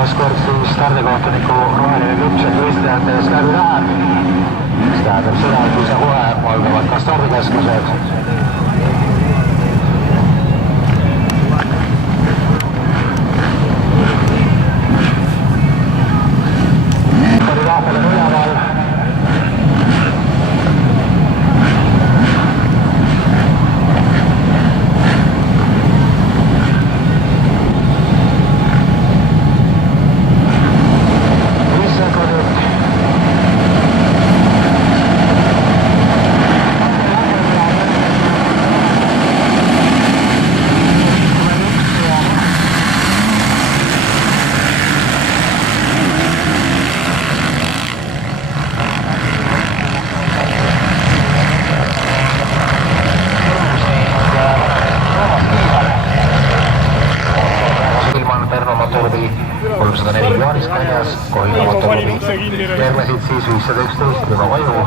taaskord siis stardikohtuniku roheline lüpsed võistlejate läbi läheb, mis tähendab seda, et kui sa kohe algavad ka stardikeskused. Kandidaatele üleval. Motorbi 304 Jaanis Kaljas, Kohila Motorbi järgnesid siis 511 Rivo Vaju,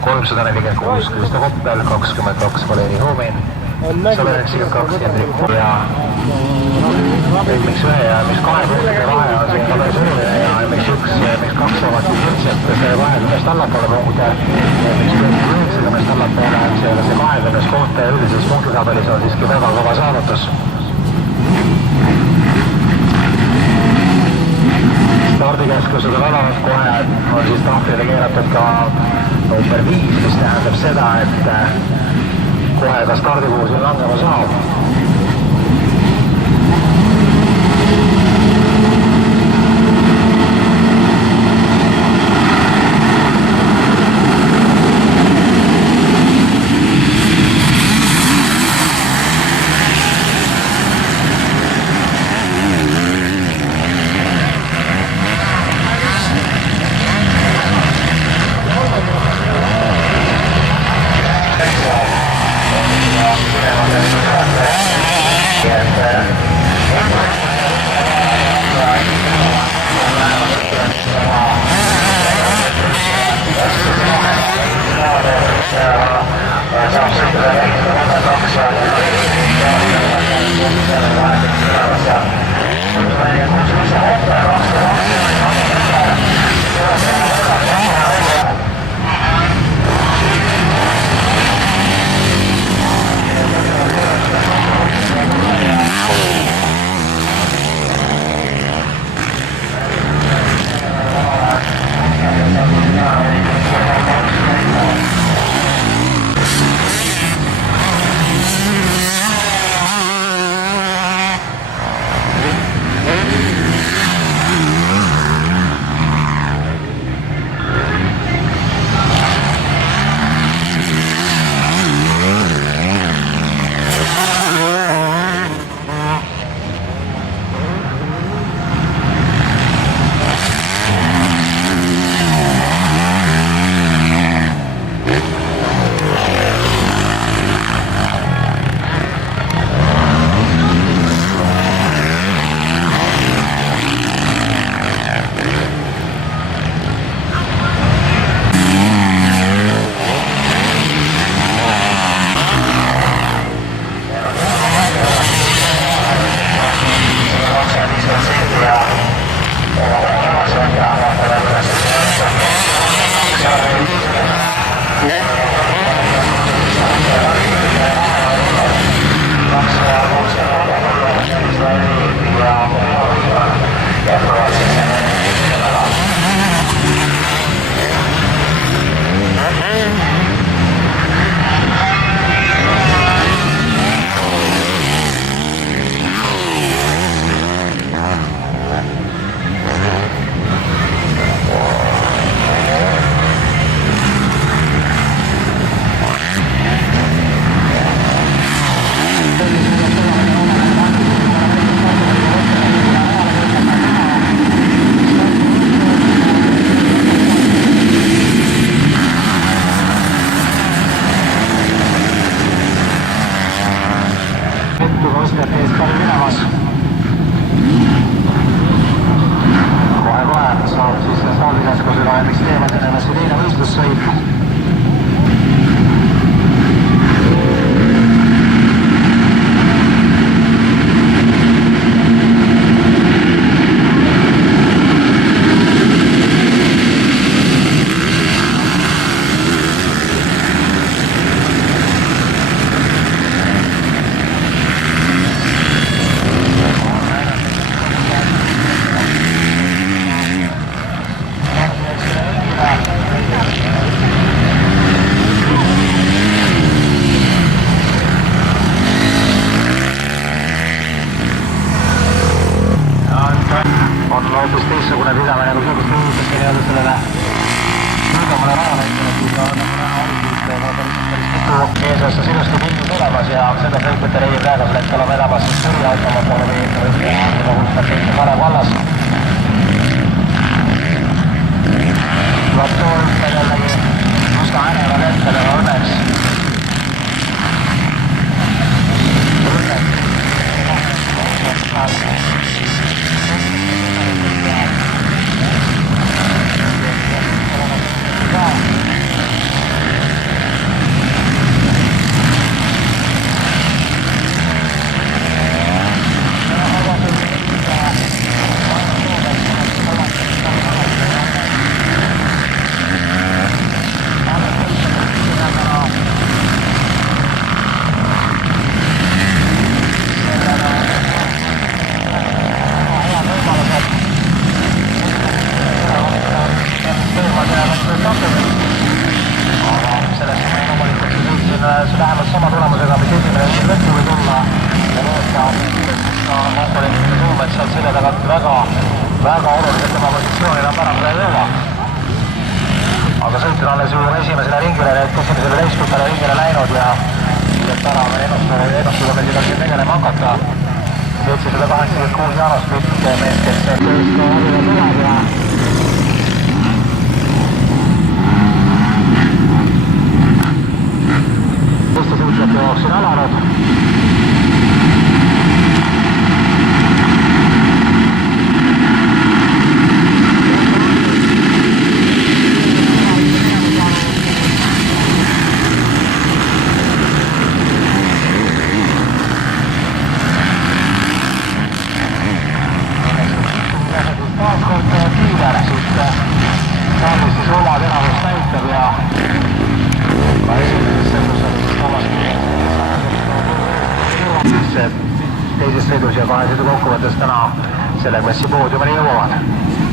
346 Kristo Koppel, 22 Valeri Hoomin, 192 Hendrik Kuur ja MX1 ja MX2 punktide vahe on siin päris oluline ja MX1 ja MX2 saavad siis üldiselt 20 allapoole punkte, MX2 90 allapoole, see 20 punkte üldises punktitabelis on siiski väga kõva saavutus. Stardikeskused on alanud kohe, on siis tahvlile keeratud ka number 5, mis tähendab seda, et kohe ka stardikuur siin langema saab. eeskätt eeskätt minemas. Kohe saab siis stardikeskusele registreerida ennast teine võistlussõit. On hoopis teistsugune pidamine, kui sellist muutuski nii-öelda sellele nõrgemale rajaväikele, siis on mitu eesossa sinusti pildis olemas ja seda sõitjate reidi praegusel hetkel on vedamas siis Türi automotooli või ettevõtja hulka sõitja Kalev Vallas. Platoo ümber jällegi üsna ärevad hetkel, aga õnneks vähemalt sama tulemusega, mis esimene lõppu või tulla ja loota konkurentide Suumet sealt selja tagant väga oluliselt tema positsioonil on pärast ei jõua. Aga sõit on alles ju esimesele ringile, esimesele täiskutele ringile läinud ja täna me ennustusega meil siin tegelema hakata. 786 Janos Pitt mees, kes tööst ka Harjuga tuleb ja teiste sõitjate jaoks on alanud. Saalis siis omad enamust näitab ja ka esimeses sõidus on siis teises sõidus ja kahe sõidu kokkuvõttes täna selle klassi poodiumini jõuavad.